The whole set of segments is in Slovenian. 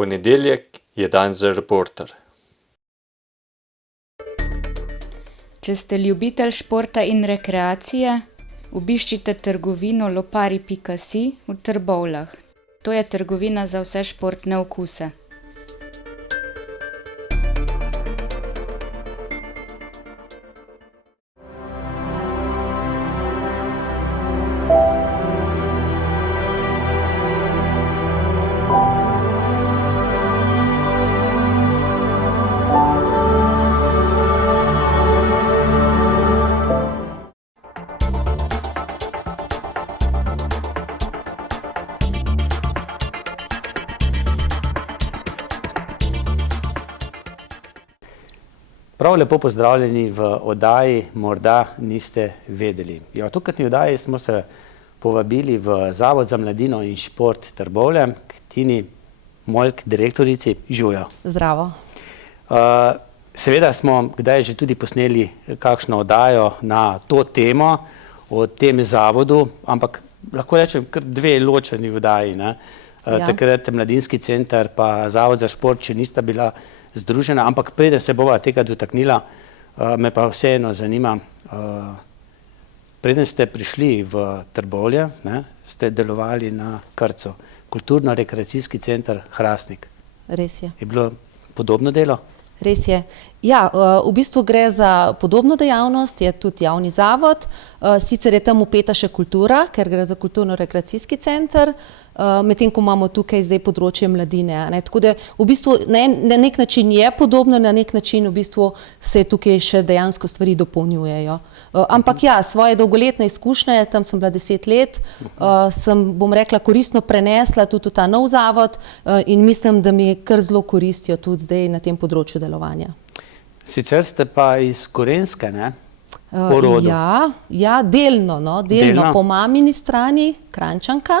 Ponedeljek je dan za reporter. Če ste ljubitelj športa in rekreacije, obiščite trgovino lopari.si v Trbovljah. To je trgovina za vse športne okuse. Prav lepo pozdravljeni v oddaji Morda niste vedeli. V tokratni oddaji smo se povabili v Zavod za mladino in šport Trbovlje k Tini Molk, direktorici. Živjo. Zdravo. Seveda smo kdaj že tudi posneli kakšno oddajo na to temo o tem zavodu, ampak lahko rečem kar dve ločeni oddaji. Takrat Mladinski center pa Zavod za šport še nista bila združena, ampak preden se bova tega dotaknila, me pa vseeno zanima, preden ste prišli v Trbovlje, ste delovali na Krcu, kulturno-rekreacijski center Hrastnik. Res je. Je bilo podobno delo? Res je. Ja, v bistvu gre za podobno dejavnost, je tudi javni zavod, sicer je tam vpeta še kultura, ker gre za kulturno-rekreacijski center, medtem ko imamo tukaj zdaj področje mladine. Tako da v bistvu na nek način je podobno, na nek način v bistvu se tukaj še dejansko stvari dopolnjujejo. Ampak ja, svoje dolgoletne izkušnje, tam sem bila 10 let, sem, bom rekla, koristno prenesla tudi v ta nov zavod in mislim, da mi kar zelo koristijo tudi zdaj na tem področju delovanja. Sicer ste pa iz Gorenjske, ne? Po rodu. Ja, delno, po mamini strani, Kranjčanka,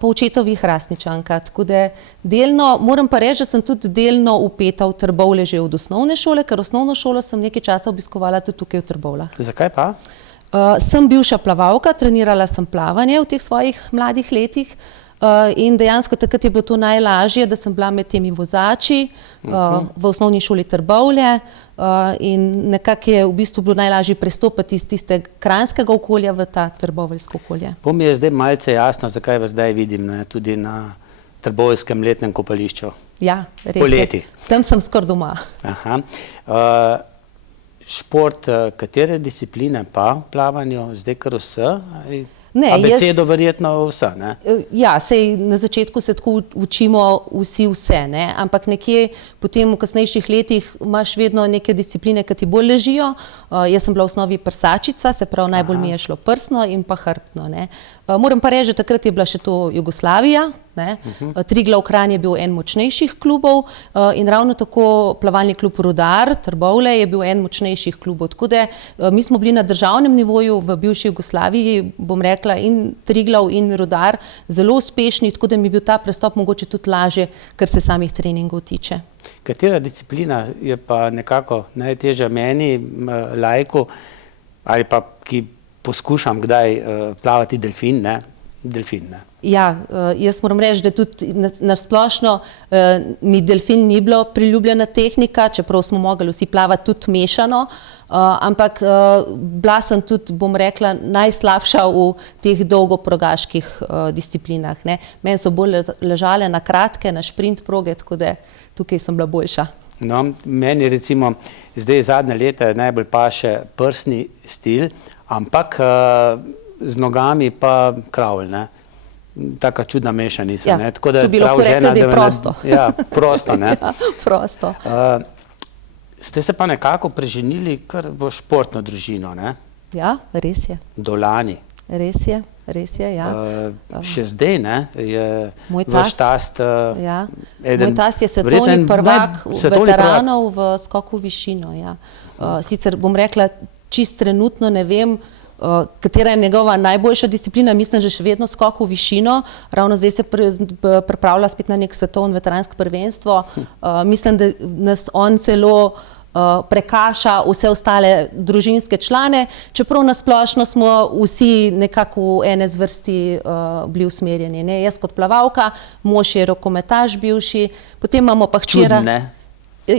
po očetovi Hrastničanka. Tako da delno, moram pa reči, da sem tudi delno vpeta v Trbovlje že od osnovne šole, ker osnovno šolo sem nekaj časa obiskovala tudi tukaj v Trbovljah. Zakaj pa? Sem bivša plavalka, trenirala sem plavanje v teh svojih mladih letih. In dejansko takrat je bilo to najlažje, da sem bila med temi vozači v osnovni šoli Trbovlje in nekako je v bistvu bilo najlažje prestopiti iz tistega kranjskega okolja v ta trboveljsko okolje. Po mi je zdaj malce jasno, zakaj vas zdaj vidim tudi na Trbovljskem letnem kopališču. Ja, res je. Poleti. Tam sem skoraj doma. Šport, katere discipline pa v plavanju, zdaj kar vse? Abecedo verjetno vse, ne? Ja, sej na začetku se tako učimo vsi vse, ne? Ampak nekje potem v kasnejših letih imaš vedno neke discipline, ki ti bolj ležijo. Jaz sem bila v osnovi prsačica, se pravi najbolj mi je šlo prsno in pa hrbtno, ne? Moram pa reči, takrat je bila še to Jugoslavija, ne? Triglav Kranj je bil en močnejših klubov in ravno tako plavalni klub Rudar Trbovlje je bil en močnejših klubov. Tako da mi smo bili na državnem nivoju v bivši Jugoslaviji, bom rekla, in Triglav in Rudar zelo uspešni, tako da mi je bil ta prestop mogoče tudi lažje, kar se samih treningov tiče. Katera disciplina je pa nekako najtežja meni, laiku, ali pa ki poskušam kdaj plavati delfin, ne? Ja, jaz moram reči, da tudi na splošno mi delfin ni bilo priljubljena tehnika, čeprav smo mogli vsi plavati tudi mešano, ampak bila sem tudi, bom rekla, najslabša v teh dolgoprogaških disciplinah, ne. Meni so bolj ležale na kratke, na šprint proge, tako da tukaj sem bila boljša. No, meni recimo zdaj zadnje leta najbolj paše prsni stil, ampak z nogami pa kravl, ne. Taka čudna mešanica, ne. To bi lahko rekla, da je prosto. Ja, prosto, ne. Prosto. Ste se pa nekako preženili kar v športno družino, ne? Ja, res je. Do lani. Res je, ja. Še zdaj, ne, je vaš tast eden... Moj tast je svetovni prvak veteranov v skoku v višino, ja. Sicer bom rekla, čist trenutno ne vem, katera je njegova najboljša disciplina, mislim, že še vedno skok v višino, ravno zdaj se pripravlja spet na nek svetovno veteransko prvenstvo. Mislim, da nas on celo prekaša vse ostale družinske člane, čeprav nasplošno smo vsi nekako v ene zvrsti bili usmerjeni. Ne? Jaz kot plavalka, mož je rokometaš bivši, potem imamo pa hčera. Čudno, ne?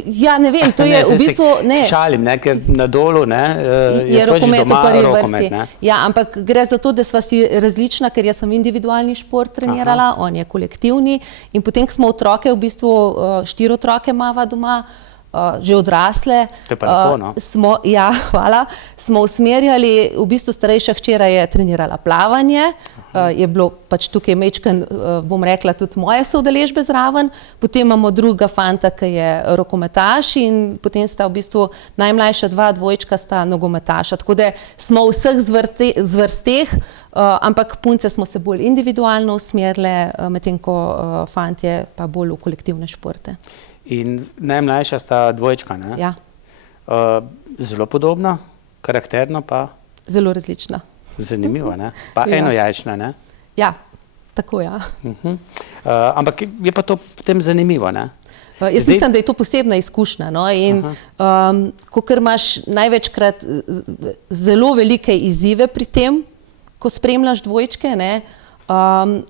Ja, ne vem, to je v bistvu... Šalim, ne, ker na dolu je pač rokomet v doma prvi rokomet, vrsti. ne. Ja, ampak gre za to, da sva si različna, ker jaz sem individualni šport trenirala, on je kolektivni in potem, ko smo otroke, v bistvu 4 otroke imava doma, že odrasle, To je pa lepo, no. smo usmerjali, v bistvu starejša hčera je trenirala plavanje, je bilo pač tukaj majčken, bom rekla, tudi moje soudeležbe zraven, potem imamo druga fanta, ki je rokometaš in potem sta v bistvu najmlajša 2 dvojčka sta nogometaša, tako da smo v vseh zvrsteh, ampak punce smo se bolj individualno usmerile, medtem ko fantje pa bolj v kolektivne športe. In najmlajša sta dvojčka, ne? Ja, Zelo podobna, karakterno pa zelo različna. zanimivo, ne? Pa Ja. enojajčna, ne? Ja, tako ja. Ampak je pa to potem zanimivo, ne? Jaz mislim, da je to posebna izkušnja, no? In kakor imaš največkrat zelo velike izzive pri tem, ko spremljaš dvojčke, ne,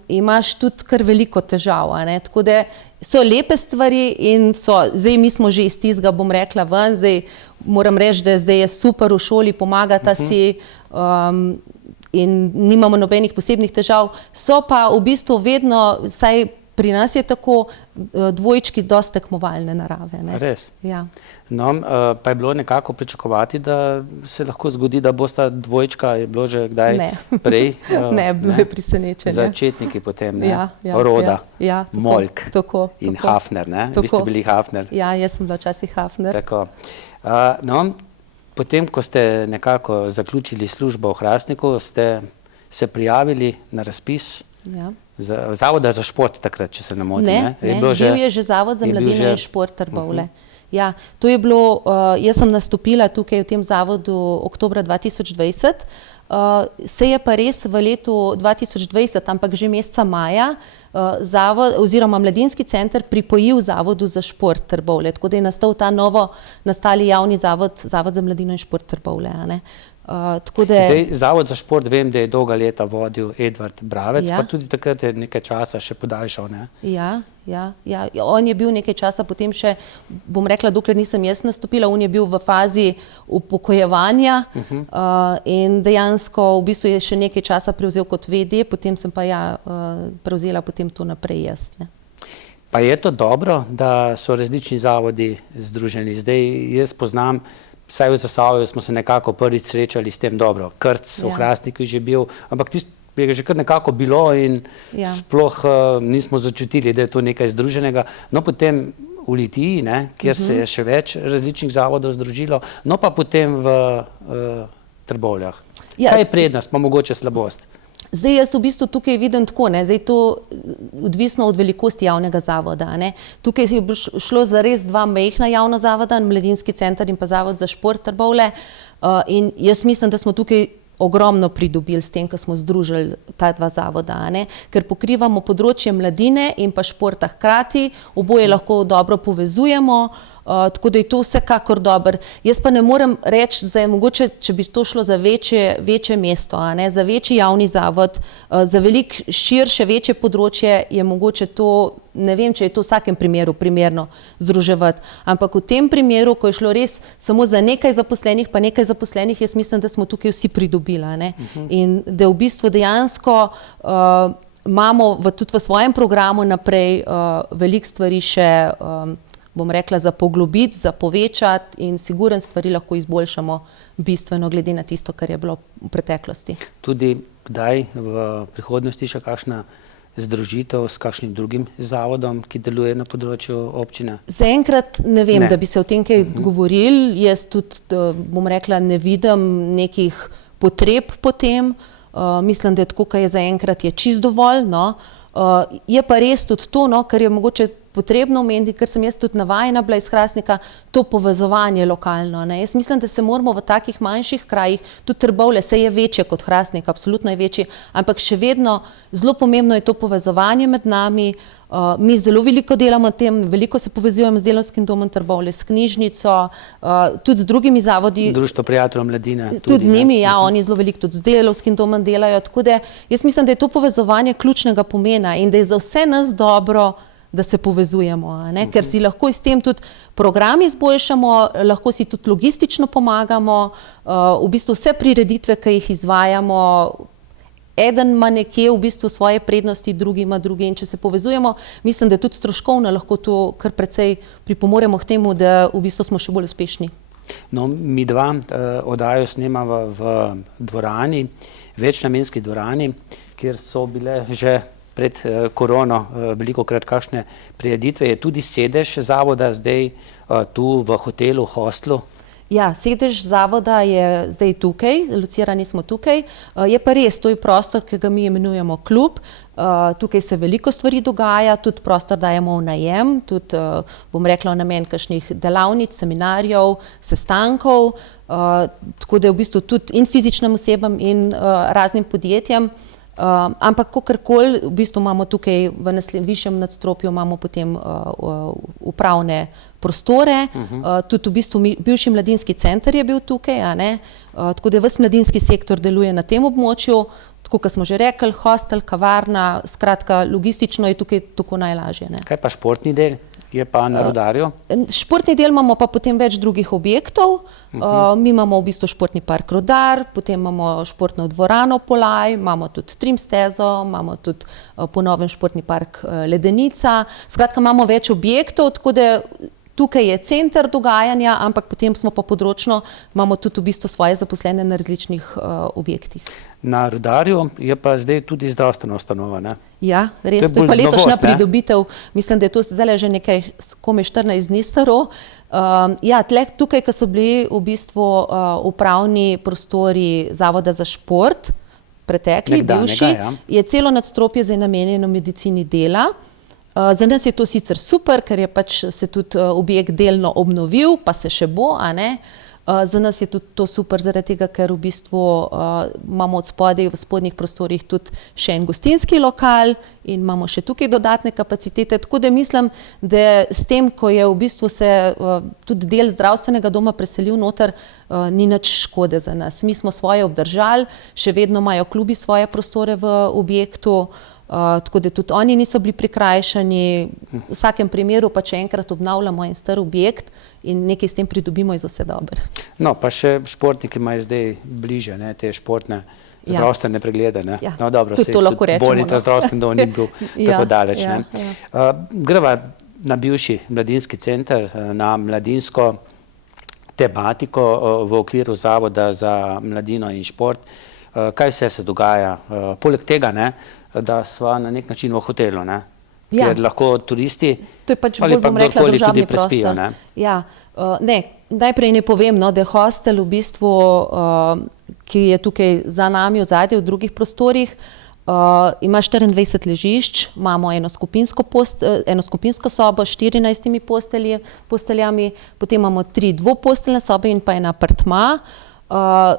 imaš tudi kar veliko težav, a ne, tako da so lepe stvari in zdaj mi smo že iz tistega, bom rekla, ven, zdaj moram reči, da zdaj je super v šoli, pomagata si in nimamo nobenih posebnih težav, so pa v bistvu vedno, saj pri nas je tako, dvojčki dosti tekmovalne narave, ne. Res? Ja. No, pa je bilo nekako pričakovati, da se lahko zgodi, da bosta dvojčka, je bilo že kdaj Ne. prej? Ne, bilo je presenečenje. Začetniki potem, ne? Ja, Roda, ja, tako, Molk tako, in tako. Hafner, ne? Vi ste Tako. bili Hafner. Ja, jaz sem bila včasih Hafner. Tako. No, potem, ko ste nekako zaključili službo v Hrastniku, ste se prijavili na razpis Ja. Zavoda za šport takrat, če se ne motim. Ne, bil je že Zavod za je bil mladino že- in šport Trbovlje. Ja, to je bilo, jaz sem nastopila tukaj v tem zavodu oktobra 2020, se je pa res v letu 2020, ampak že meseca maja, zavod oziroma mladinski center pripojil Zavodu za šport Trbovlje, tako da je nastal ta novo nastali javni zavod, Zavod za mladino in šport Trbovlje, a ne. Tako da... Zdaj, Zavod za šport vem, da je dolga leta vodil Edvard Bravec, Ja. pa tudi takrat je nekaj časa še podaljšal, ne? Ja. On je bil nekaj časa potem še, bom rekla, dokler nisem jaz nastopila, on je bil v fazi upokojevanja in dejansko v bistvu je še nekaj časa prevzel kot VD, potem sem pa prevzela potem to naprej jaz, ne. Pa je to dobro, da so različni zavodi združeni? Zdaj, jaz poznam, vsaj v Zasavju smo se nekako prvič srečali s tem, dobro, Krc v Hrastniku je že bil, ampak tisto je že kar nekako bilo in sploh nismo začutili, da je to nekaj združenega. No, potem v Litiji, ne, kjer se je še več različnih zavodov združilo, no pa potem v Trbovljah. Ja. Kaj je prednost, pa mogoče slabost? Zdaj jaz v bistvu tukaj vidim tako, ne, zdaj to odvisno od velikosti javnega zavoda, ne. Tukaj je šlo za res 2 majhna javna zavoda, Mladinski center in pa Zavod za šport Trbovlje, in jaz mislim, da smo tukaj ogromno pridobili s tem, ko smo združili ta 2 zavoda, ne, ker pokrivamo področje mladine in pa športa hkrati, oboje lahko dobro povezujemo, tako da je to vsekakor dobro. Jaz pa ne morem reči, da je mogoče, če bi to šlo za večje mesto, a ne, za večji javni zavod, za veliko širše, večje področje je mogoče to, ne vem, če je to v vsakem primeru primerno združevati, ampak v tem primeru, ko je šlo res samo za nekaj zaposlenih, pa nekaj zaposlenih, jaz mislim, da smo tukaj vsi pridobili, ne, in da v bistvu dejansko imamo tudi v svojem programu naprej veliko stvari še, bom rekla, za poglobiti, za povečati in siguren stvari lahko izboljšamo bistveno glede na tisto, kar je bilo v preteklosti. Tudi kdaj v prihodnosti še kakšna združitev s kakšnim drugim zavodom, ki deluje na področju občine? Zaenkrat ne vem, Ne. da bi se o tem kaj govorili, jaz tudi, bom rekla, ne vidim nekih potreb po tem, mislim, da je tako, kar je zaenkrat je čisto dovolj, no. Je pa res tudi to, no, kar je mogoče potrebno omeniti, ker sem jaz tudi navajena bila iz Hrastnika, to povezovanje lokalno, ne. Jaz mislim, da se moramo v takih manjših krajih, tudi Trbovlje, se je večje kot Hrastnik, absolutno je večji, ampak še vedno zelo pomembno je to povezovanje med nami. Mi zelo veliko delamo na tem, veliko se povezujemo z Delavskim domom Trbovlje, s knjižnico, tudi z drugimi zavodi. Društvo prijateljev mladine. Tudi z njimi, ja, oni zelo veliko tudi z Delavskim domom delajo, tako da jaz mislim, da je to povezovanje ključnega pomena in da je za vse nas dobro, da se povezujemo, ne? Ker si lahko s tem tudi program izboljšamo, lahko si tudi logistično pomagamo, v bistvu vse prireditve, ki jih izvajamo, eden ima nekje v bistvu svoje prednosti, drugi ima druge in če se povezujemo, mislim, da tudi stroškovno lahko to kar precej pripomoremo k temu, da v bistvu smo še bolj uspešni. No, mi dva oddajo snemava v dvorani, večnamenski dvorani, kjer so bile že pred korono velikokrat kakšne prireditve. Je tudi sedež zavoda zdaj tu v hotelu, hostlu? Ja, sedež zavoda je zdaj tukaj, locirani smo tukaj. Je pa res, to je prostor, ki ga mi imenujemo klub. Tukaj se veliko stvari dogaja, tudi prostor dajemo v najem, tudi, bom rekla, v namen kakšnih delavnic, seminarjev, sestankov, tako da je v bistvu tudi in fizičnim osebam in raznim podjetjem. Ampak kakorkoli, v bistvu imamo tukaj v višjem nadstropju imamo potem upravne prostore, tudi v bistvu bivši mladinski center je bil tukaj, a ne, tako da ves mladinski sektor deluje na tem območju, tako kot smo že rekli, hostel, kavarna, skratka logistično je tukaj tako najlažje, ne. Kaj pa športni del? Je pa na Rudarju? Športni del imamo pa potem več drugih objektov. Mi imamo v bistvu športni park Rudar, potem imamo športno dvorano Polaj, imamo tudi trim stezo, imamo tudi po novem športni park Ledenica. Skratka, imamo več objektov, tako da tukaj je center dogajanja, ampak potem smo pa področno, imamo tudi v bistvu svoje zaposlene na različnih objektih. Na Rudarju je pa zdaj tudi zdravstvena ustanova, ne? Ja, res, to je pa letošnja pridobitev, mislim, da je to zdaj že nekaj komaj 14 dni staro. Ja, tukaj, ko so bili v bistvu upravni prostori Zavoda za šport, pretekli, bivši, je celo nadstropje zdaj namenjeno medicini dela. Za nas je to sicer super, ker je pač se tudi objekt delno obnovil, pa se še bo, a ne. Za nas je tudi to super zaradi tega, ker v bistvu imamo od spodaj v spodnjih prostorih tudi še en gostinski lokal in imamo še tukaj dodatne kapacitete, tako da mislim, da s tem, ko je v bistvu se tudi del zdravstvenega doma preselil noter, ni nič škode za nas. Mi smo svoje obdržali, še vedno imajo klubi svoje prostore v objektu, tako da tudi oni niso bili prikrajšani. V vsakem primeru pa če enkrat obnavljamo en star objekt in nekaj s tem pridobimo, je vse dobro. No, pa še športniki imajo zdaj bliže, ne, te športne zdravstvene preglede, ne. Ja. No, dobro, tudi to lahko rečemo, bolnica, zdravstveni dom ni bil tako daleč, ne. Ja. Greva na bivši mladinski center, na mladinsko tematiko v okviru Zavoda za mladino in šport. Kaj vse se dogaja? Poleg tega, ne, da sva na nek način v hotelu, ne? Kjer lahko turisti ali pa kdorkoli tudi prespijo, ne? Ja, ne, najprej ne povem, no, da je hostel v bistvu, ki je tukaj za nami v zadju v drugih prostorih, ima 24 ležišč, imamo eno skupinsko sobo s 14 posteljami, potem imamo 3 dvoposteljne sobe in pa en apartma.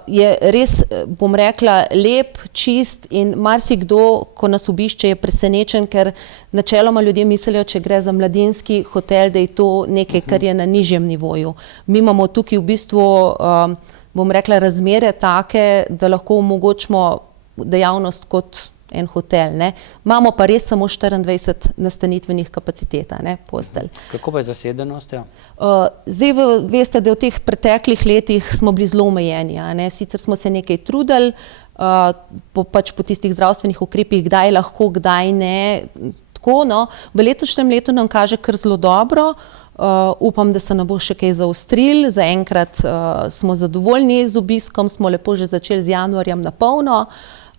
Je res, bom rekla, lep, čist in marsikdo, ko nas obišče, je presenečen, ker načeloma ljudje mislijo, če gre za mladinski hotel, da je to nekaj, kar je na nižjem nivoju. Mi imamo tukaj v bistvu, bom rekla, razmere take, da lahko omogočimo dejavnost kot en hotel, ne. Imamo pa res samo 24 nastanitvenih kapacitet, ne, postelj. Kako pa je zasedenost? Zdaj veste, da v teh preteklih letih smo bili zelo omejeni, a ne. Sicer smo se nekaj trudili, pač po tistih zdravstvenih ukrepih, kdaj lahko, kdaj ne, tako, no. V letošnjem letu nam kaže kar zelo dobro. Upam, da se ne bo še kaj zaostril. Zaenkrat smo zadovoljni z obiskom, smo lepo že začeli z januarjem na polno.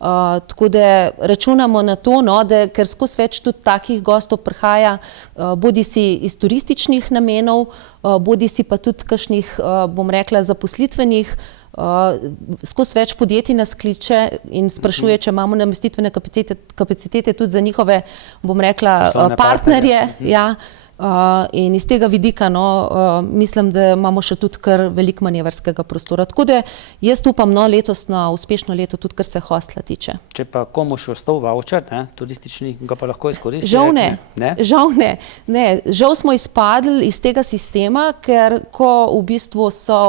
Tako da računamo na to, no, da ker skozi več tudi takih gostov prihaja, bodi si iz turističnih namenov, bodi si pa tudi kakšnih, bom rekla, zaposlitvenih, skozi več podjetij nas kliče in sprašuje, če imamo namestitvene kapacitete tudi za njihove, bom rekla, partnerje. Ja. in iz tega vidika mislim, da imamo še tudi kar veliko manevrskega prostora. Tako da jaz upam letos na uspešno leto, tudi kar se hostla tiče. Če pa komu še ostal voucher, turistični, ga pa lahko izkoristi? Žal ne. Žal ne. Žal smo izpadli iz tega sistema, ker ko v bistvu so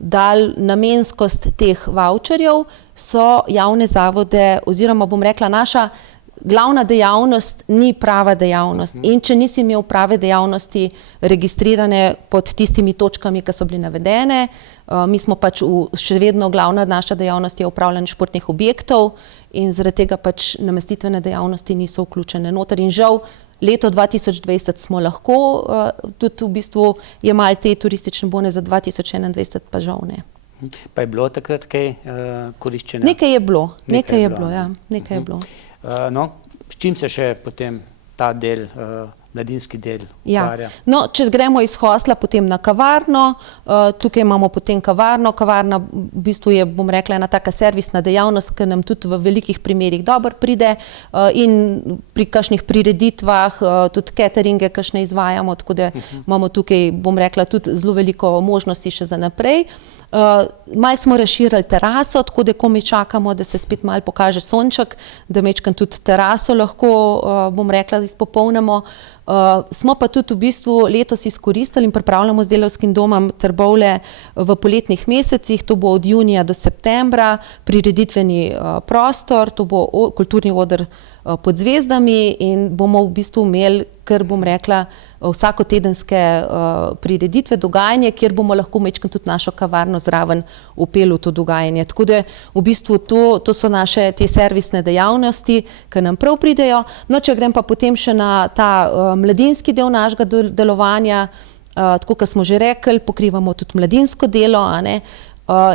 dali namenskost teh voucherjev, so javne zavode oziroma bom rekla naša glavna dejavnost ni prava dejavnost. In če nisi imel prave dejavnosti registrirane pod tistimi točkami, ki so bili navedene, mi smo pač še vedno glavna naša dejavnost je upravljanje športnih objektov in zaradi tega pač namestitvene dejavnosti niso vključene noter. In žal leto 2020 smo lahko tudi v bistvu jemali te turistične bone, za 2021 pa žal ne. Pa je bilo takrat kaj koriščenja? Nekaj je bilo, ja, nekaj je bilo. No, s čim se še potem ta del, mladinski del ukvarja? No, če gremo iz hostla potem na kavarno, tukaj imamo potem kavarno. Kavarna v bistvu je, bom rekla, ena taka servisna dejavnost, ki nam tudi v velikih primerih dobro pride in pri kakšnih prireditvah, tudi cateringe kakšne izvajamo, tako da imamo tukaj, bom rekla, tudi zelo veliko možnosti še za naprej. Malo smo razširili teraso, tako da komaj čakamo, da se spet malo pokaže sonček, da majčkeno tudi teraso lahko, bom rekla, izpopolnimo. Smo pa tudi v bistvu letos izkoristili in pripravljamo z Delavskim domom Trbovlje v poletnih mesecih, to bo od junija do septembra, prireditveni prostor, to bo kulturni oder pod zvezdami in bomo v bistvu imeli, kar bom rekla, vsakotedenske prireditve, dogajanje, kjer bomo lahko majčkeno tudi našo kavarno zraven vpeli v to dogajanje. Tako da v bistvu to so naše te servisne dejavnosti, ki nam prav pridejo. No, če grem pa potem še na ta mladinski del našega delovanja, tako kot smo že rekli, pokrivamo tudi mladinsko delo,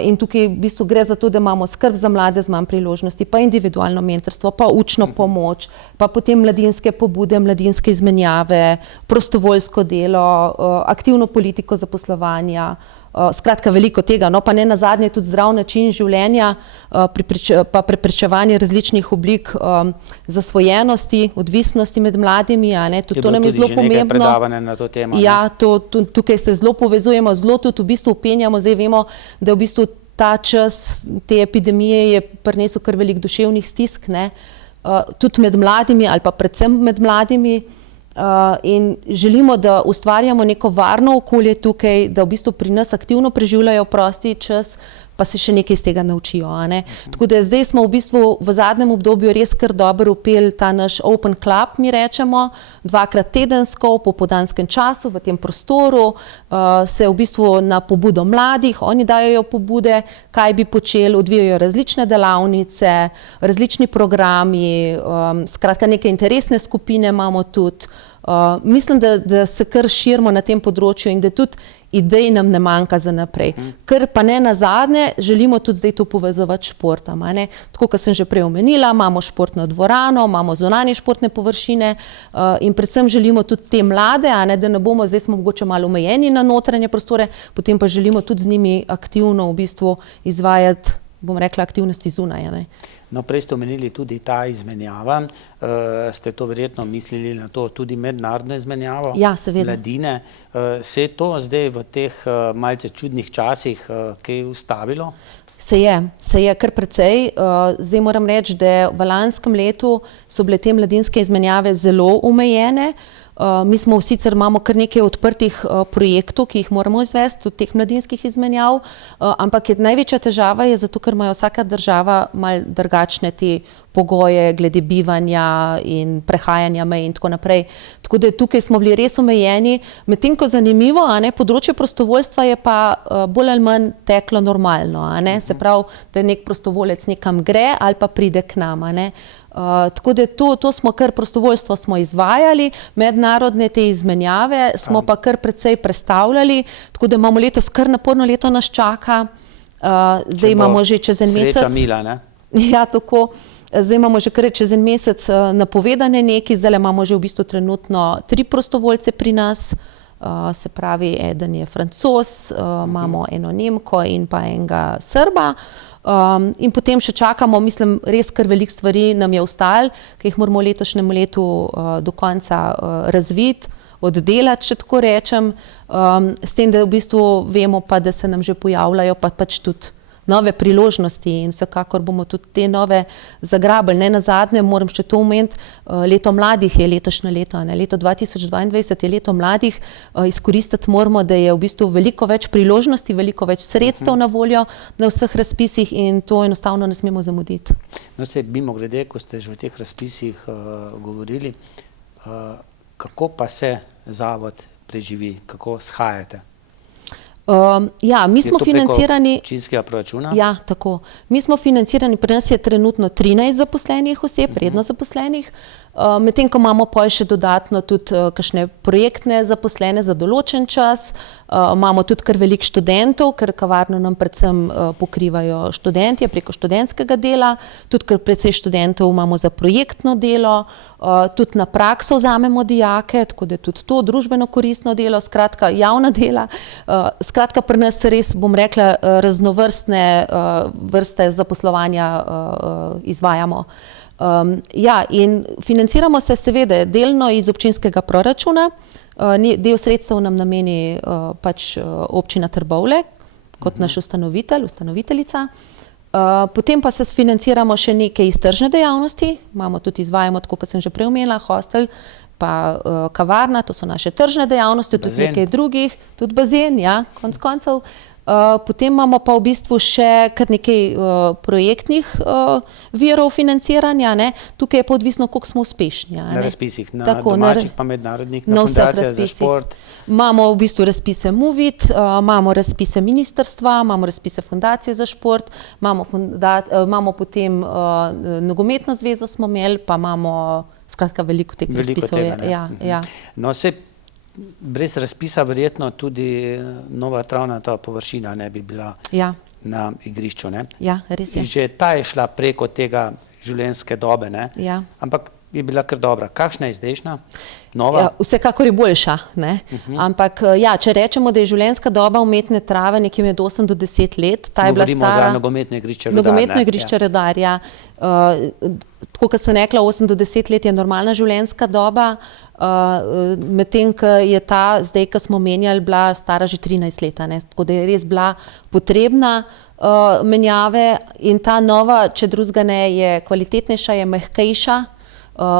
in tukaj v bistvu gre za to, da imamo skrb za mlade z manj priložnosti, pa individualno mentorstvo, pa učno pomoč, pa potem mladinske pobude, mladinske izmenjave, prostovoljsko delo, aktivno politiko zaposlovanja, skratka veliko tega, no pa ne nazadnje tudi zdrav način življenja, pa preprečevanje različnih oblik zasvojenosti, odvisnosti med mladimi, tudi to nam je zelo pomembno. Je bilo tudi že nekaj predavanja na to temo. Ja, tukaj se zelo povezujemo, zelo tudi v bistvu vpenjamo, zdaj vemo, da v bistvu ta čas te epidemije je prinesel kar veliko duševnih stisk, tudi med mladimi ali pa predvsem med mladimi. In želimo, da ustvarjamo neko varno okolje tukaj, da v bistvu pri nas aktivno preživljajo prosti čas, pa se še nekaj iz tega naučijo. Tako da zdaj smo v bistvu v zadnjem obdobju res kar dobro upeli ta naš Open Club, mi rečemo, 2-krat tedensko, v popoldanskem času, v tem prostoru, se v bistvu na pobudo mladih, oni dajo pobude, kaj bi počeli, odvijajo različne delavnice, različni programi, skratka neke interesne skupine imamo tudi. Mislim, da se kar širimo na tem področju in da tudi idej nam ne manjka za naprej. Ker pa ne nazadnje, želimo tudi zdaj to povezovati s športom. Tako, kot sem že prej omenila, imamo športno dvorano, imamo zunanje športne površine in predvsem želimo tudi te mlade, da ne bomo, zdaj smo mogoče malo omejeni na notranje prostore, potem pa želimo tudi z njimi aktivno v bistvu izvajati, bom rekla, aktivnosti zunaj. No, prej ste omenili tudi ta izmenjava, ste to verjetno mislili na to tudi mednarodno izmenjavo? Ja, seveda. Mladine. Se je to zdaj v teh malce čudnih časih kaj ustavilo? Se je kar precej. Zdaj moram reči, da v lanskem letu so bile te mladinske izmenjave zelo omejene. Mi smo sicer imamo kar nekaj odprtih projektov, ki jih moramo izvesti, tudi teh mladinskih izmenjav, ampak največja težava je zato, ker imajo vsaka država malo drugačne te pogoje glede bivanja in prehajanja mej in tako naprej. Tako da tukaj smo bili res omejeni, medtem ko zanimivo, področje prostovoljstva je pa bolj ali manj teklo normalno, se pravi, da nek prostovoljec nekam gre ali pa pride k nam, tako da to smo kar prostovoljstvo smo izvajali, mednarodne te izmenjave smo pa kar precej prestavljali, tako da imamo letos kar naporno leto nas čaka, zdaj imamo že čez en mesec. Sreča mila, ne? Ja, tako. Zdaj imamo že kar čez en mesec napovedane nekaj, zdaj imamo že v bistvu trenutno 3 prostovoljce pri nas, se pravi, eden je Francoz, imamo eno Nemko in pa enega Srba. In potem še čakamo, mislim, res kar veliko stvari nam je ostalo, ki jih moramo v letošnjem letu do konca razviti, oddelati, če tako rečem, s tem, da v bistvu vemo pa, da se nam že pojavljajo pač tudi nove priložnosti in vsekakor bomo tudi te nove zagrabili. Ne nazadnje, moram še to omeniti, leto mladih je letošnje leto, ne? Leto 2022 je leto mladih, izkoristiti moramo, da je v bistvu veliko več priložnosti, veliko več sredstev na voljo na vseh razpisih in to enostavno ne smemo zamuditi. No, se mimogrede, ko ste že o teh razpisih govorili, kako pa se zavod preživi, kako shajate? Ja, mi smo financirani. Občinskega proračuna? Ja, tako. Mi smo financirani, pri nas je trenutno 13 zaposlenih oseb, redno zaposlenih, medtem ko imamo pol še dodatno tudi kakšne projektne zaposlene za določen čas, imamo tudi kar veliko študentov, ker kavarno nam predvsem pokrivajo študentje preko študentskega dela, tudi kar precej študentov imamo za projektno delo, tudi na prakso vzamemo dijake, tako da tudi to družbeno koristno delo, skratka javna dela, skratka pri nas res, bom rekla, raznovrstne vrste zaposlovanja izvajamo. Ja, in financiramo se seveda delno iz občinskega proračuna, del sredstev nam nameni pač občina Trbovlje kot naš ustanoviteljica, potem pa se financiramo še nekaj iz tržne dejavnosti, izvajamo, tako kot sem že prej omenila, hostel, pa kavarna, to so naše tržne dejavnosti, tudi nekaj drugih, tudi bazen, ja, konec koncev. Potem imamo pa v bistvu še kar nekaj projektnih virov financiranja, ne. Tukaj je pa odvisno, koliko smo uspešni. Na razpisih, na domačih pa mednarodnih, na fundacijah za šport. Imamo v bistvu razpise MOVIT, imamo razpise ministrstva, imamo razpise fundacije za šport, imamo potem nogometno zvezo smo imeli, pa imamo skratka veliko teh razpisov. Ja. No, brez razpisa verjetno tudi nova travnata površina ne bi bila na igrišču. Ne? Ja, res je. Že ta je šla preko tega življenjske dobe, ne? Ja. Ampak je bila kar dobra. Kakšna je zdajšnja? Nova? Ja, vsekakor je boljša, ne? Ampak ja, če rečemo, da je življenjska doba umetne trave nekje med 8 do 10 let, ta je bila stara... Govorimo za nogometno igrišče Rudar. Nogometno igrišče Rudar, ja. Tako kot sem rekla, 8 do 10 let je normalna življenjska doba, medtem ko je ta, zdaj, ko smo menjali, bila stara že 13 let, ne? Tako da je res bila potrebna menjave in ta nova, če drugega ne, je kvalitetnejša, je mehkejša,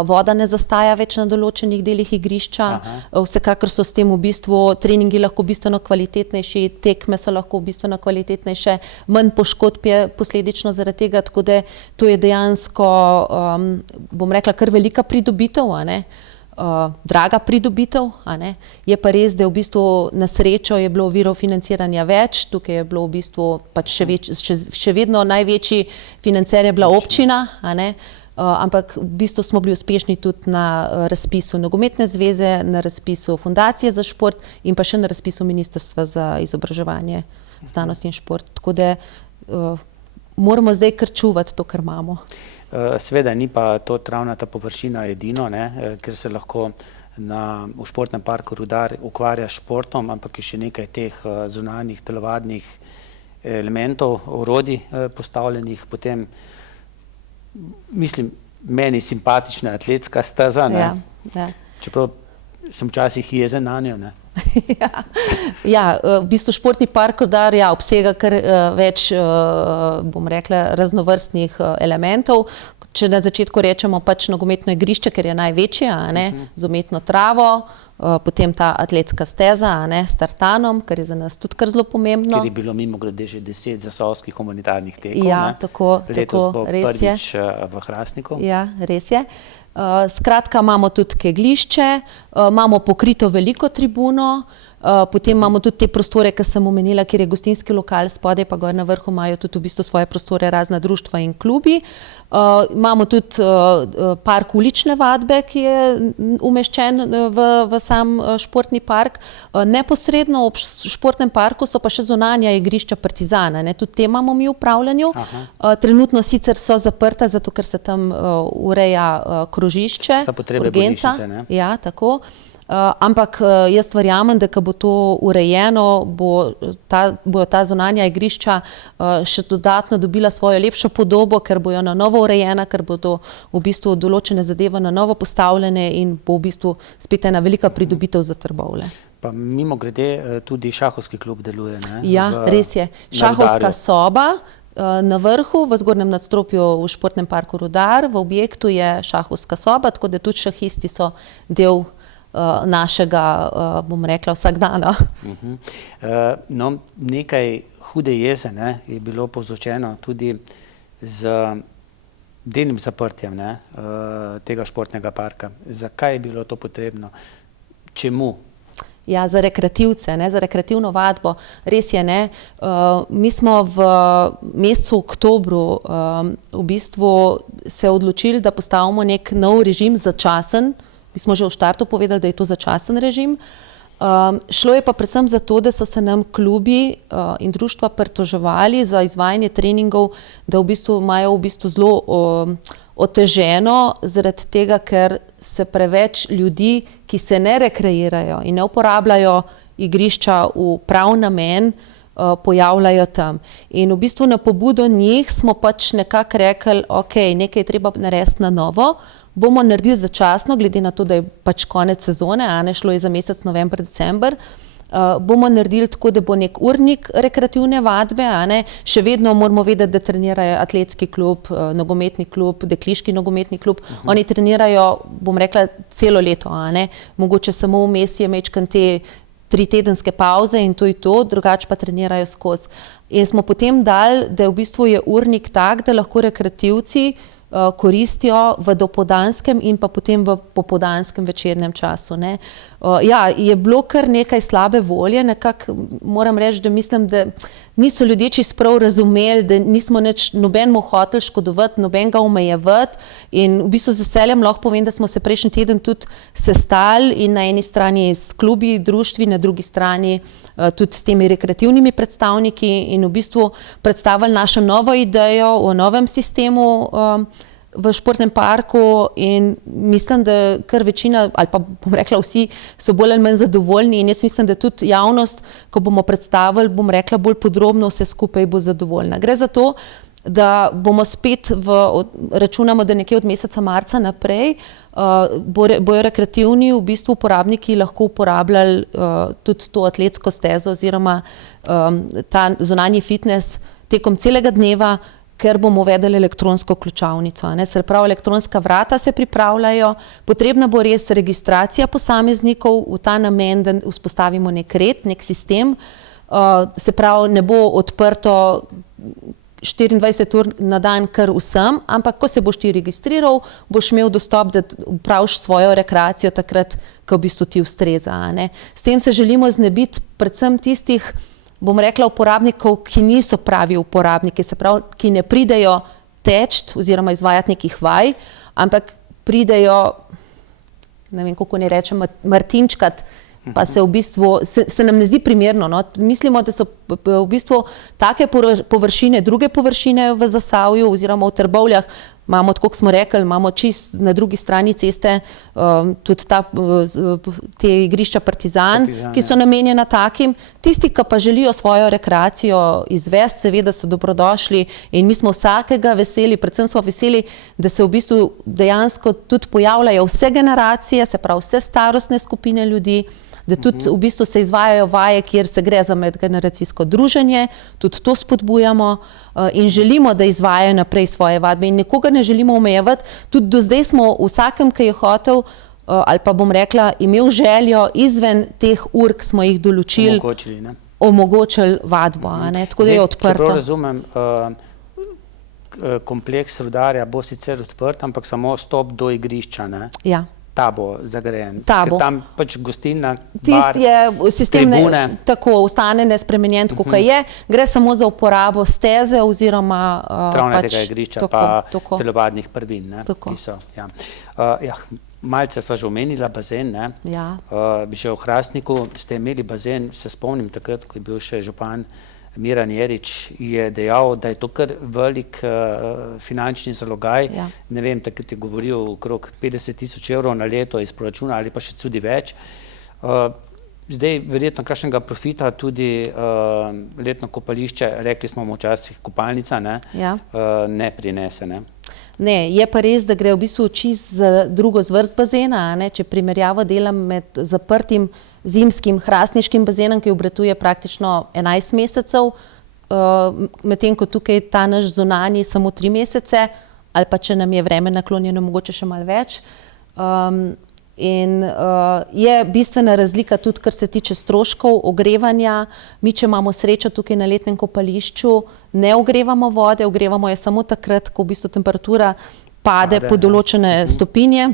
voda ne zastaja več na določenih delih igrišča, vsekakor so s tem v bistvu treningi lahko bistveno kvalitetnejši, tekme so lahko bistveno kvalitetnejše, manj poškodb je posledično zaradi tega, tako da to je dejansko, bom rekla, kar velika pridobitev, a ne, draga pridobitev, a ne, je pa res, da v bistvu na srečo je bilo virov financiranja več, tukaj je bilo v bistvu pač še vedno največji financer je bila občina, a ne, ampak v bistvu smo bili uspešni tudi na razpisu nogometne zveze, na razpisu fundacije za šport in pa še na razpisu ministrstva za izobraževanje, znanost in šport. Tako da moramo zdaj kar čuvati to, kar imamo. Seveda ni pa to travnata površina edino, ne, ker se lahko v športnem parku Rudar ukvarja s športom, ampak je še nekaj teh zunanjih telovadnih elementov, orodij postavljenih, potem mislim, meni simpatična atletska steza, ne? Ja. Čeprav sem včasih jezen na njo, ne? Ja, v bistvu športni park Rudar obsega kar več, bom rekla, raznovrstnih elementov. Če na začetku rečemo pač nogometno igrišče, ker je največje, a ne, z umetno travo, potem ta atletska steza, a ne, s tartanom, kar je za nas tudi kar zelo pomembno. Ker je bilo mimogrede že 10 zasavskih humanitarnih tekov, ja, ne? Tako, letos bo res prvič v Hrastniku. Ja, res je. Skratka, imamo tudi kegljišče, imamo pokrito veliko tribuno, potem imamo tudi te prostore, ki sem omenila, kjer je gostinski lokal, spodaj pa gor na vrhu imajo tudi v bistvu svoje prostore razna društva in klubi. Imamo tudi park ulične vadbe, ki je umeščen v sam športni park. Neposredno ob športnem parku so pa še zunanja igrišča Partizana, ne, tudi te imamo mi v upravljanju. Trenutno sicer so zaprta, zato ker se tam ureja krožišče, za potrebe urgenca. bolnišnice, ne? Ja, tako. ampak jaz verjamem, da ko bo to urejeno, bojo ta zunanja igrišča še dodatno dobila svojo lepšo podobo, ker bojo na novo urejena, ker bodo v bistvu določene zadeve na novo postavljene in bo v bistvu spet ena velika pridobitev za Trbovlje. Pa mimogrede tudi šahovski klub deluje, ne? Ja, res je. Šahovska soba na vrhu, v zgornjem nadstropju v športnem parku Rudar, v objektu je šahovska soba, tako da tudi šahisti so del našega, bom rekla, vsakdana. No, nekaj hude jeze, ne, je bilo povzročeno tudi z delnim zaprtjem, ne, tega športnega parka. Zakaj je bilo to potrebno? Čemu? Ja, za rekreativce, ne, za rekreativno vadbo. Res je, ne. Mi smo v mesecu oktobru v bistvu se odločili, da postavimo nek nov režim, začasen. Mi smo že v štartu povedali, da je to začasen režim. Šlo je pa predvsem za to, da so se nam klubi in društva pritoževali za izvajanje treningov, da v bistvu imajo v bistvu zelo oteženo zaradi tega, ker se preveč ljudi, ki se ne rekreirajo in ne uporabljajo igrišča v prav namen, pojavljajo tam. In v bistvu na pobudo njih smo pač nekako rekli, ok, nekaj je treba narediti na novo, bomo naredili začasno, glede na to, da je pač konec sezone, a ne, šlo je za mesec november, december, bomo naredili tako, da bo nek urnik rekreativne vadbe, a ne, še vedno moramo vedeti, da trenirajo atletski klub, nogometni klub, dekliški nogometni klub, oni trenirajo, bom rekla, celo leto, a ne, mogoče samo vmes je majčkeno te 3 tedenske pavze in to je to, drugače pa trenirajo skozi. In smo potem dali, da v bistvu je urnik tak, da lahko rekreativci koristijo v dopoldanskem in pa potem v popoldanskem večernem času, ne. Ja, je bilo kar nekaj slabe volje, nekako moram reči, da mislim, da niso ljudje čisto prav razumeli, da nismo nič nobenemu hoteli škodovati, nobenega omejevati in v bistvu z veseljem lahko povem, da smo se prejšnji teden tudi sestali in na eni strani s klubi, društvi, na drugi strani tudi s temi rekreativnimi predstavniki in v bistvu predstavili našo novo idejo o novem sistemu v športnem parku in mislim, da kar večina, ali pa bom rekla vsi, so bolj ali manj zadovoljni in jaz mislim, da tudi javnost, ko bomo predstavili, bom rekla, bolj podrobno vse skupaj bo zadovoljna. Gre za to, da bomo spet računamo, da nekje od meseca marca naprej bojo rekreativni v bistvu uporabniki lahko uporabljali tudi to atletsko stezo oziroma ta zunanji fitness tekom celega dneva, ker bomo uvedli elektronsko ključavnico, ne, se pravi, elektronska vrata se pripravljajo, potrebna bo res registracija posameznikov v ta namen, da vzpostavimo nek red, nek sistem, se pravi, ne bo odprto 24 ur na dan kar vsem, ampak ko se boš ti registriral, boš imel dostop, da upraviš svojo rekreacijo takrat, ko v bistvu ti ustreza, ne. S tem se želimo znebiti predvsem tistih, bom rekla, uporabnikov, ki niso pravi uporabniki, se pravi, ki ne pridejo teč oziroma izvajati nekih vaj, ampak pridejo, ne vem, kako ne rečem, martinčkat, pa se v bistvu, se nam ne zdi primerno, no. Mislimo, da so v bistvu take površine, druge površine v Zasavju oziroma v Trbovljah, imamo, tako kot smo rekli, imamo čist na drugi strani ceste tudi te igrišča Partizan, ki so namenjena takim. Tisti, ki pa želijo svojo rekreacijo izvesti, seveda so dobrodošli in mi smo vsakega veseli, predvsem smo veseli, da se v bistvu dejansko tudi pojavljajo vse generacije, se pravi vse starostne skupine ljudi, da tudi v bistvu se izvajajo vaje, kjer se gre za medgeneracijsko druženje, tudi to spodbujamo in želimo, da izvajajo naprej svoje vadbe in nikogar ne želimo omejevati. Tudi do zdaj smo vsakem, ki je hotel ali pa bom rekla, imel željo izven teh ur, ki smo jih določili, omogočili vadbo, a ne, tako da je odprto. Čeprav razumem, kompleks Rudarja bo sicer odprt, ampak samo stop do igrišča, ne? Ja. Ta bo zagrajen, ker tam pač gostilna, bar, tribune. Tako, ostane nespremenjen, tako kaj je, gre samo za uporabo steze oziroma travnatega igrišča, pa telovadnih prvin, ne, ki so. Ja, malce sva že omenila bazen, ne, že v Hrastniku ste imeli bazen, se spomnim takrat, ko je bil še župan Miran Jerič je dejal, da je to kar velik finančni zalogaj. Ja. Ne vem, takrat je govoril okrog 50 000 evrov na leto iz proračuna ali pa še tudi več. Zdaj, verjetno kakšnega profita tudi letno kopališče, rekli smo včasih kopalnica, ne, Ja. Ne prinese. Ne. Ne, je pa res, da gre v bistvu čisto za drugo zvrst bazena, a ne, če primerjavo delam med zaprtim zimskim hrastniškim bazenom, ki obratuje praktično 11 mesecev, medtem ko tukaj ta naš zunanji samo 3 mesece, ali pa če nam je vreme naklonjeno, mogoče še malo več. In je bistvena razlika tudi, kar se tiče stroškov ogrevanja. Mi, če imamo srečo tukaj na letnem kopališču, ne ogrevamo vode, ogrevamo jo samo takrat, ko v bistvu temperatura pade pod določene stopinje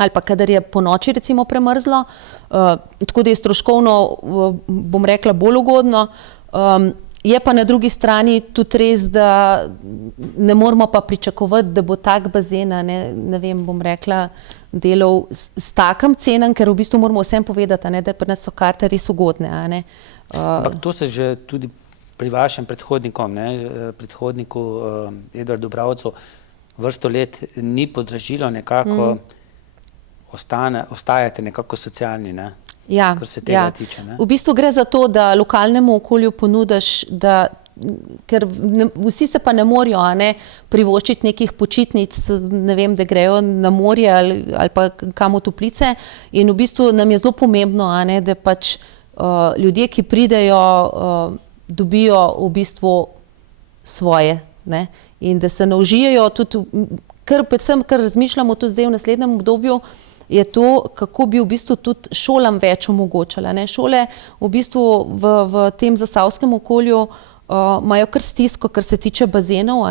ali pa kadar je po noči recimo premrzlo. Tako da je stroškovno, bom rekla, bolj ugodno. Je pa na drugi strani tudi res, da ne moramo pa pričakovati, da bo tak bazen, ne vem, bom rekla, delal s takim cenam, ker v bistvu moramo vsem povedati, da pri nas so karte res ugodne. Ampak to se že tudi pri vašem predhodniku Edvardu Bravcu vrsto let ni podražilo, nekako ostajate nekako socialni, ne? Ja, kar se tega tiče. Ne? V bistvu gre za to, da lokalnemu okolju ponudiš, ker vsi se pa ne morajo privoščiti nekih počitnic, ne vem, da grejo na morje ali pa kam v toplice, in v bistvu nam je zelo pomembno, da pač ljudje, ki pridejo, dobijo v bistvu svoje, ne? In da se naužijejo tudi, predvsem, kar razmišljamo tudi zdaj v naslednjem obdobju, je to, kako bi v bistvu tudi šolam več omogočala. Šole v bistvu v tem zasavskem okolju imajo kar stisko, kar se tiče bazenov,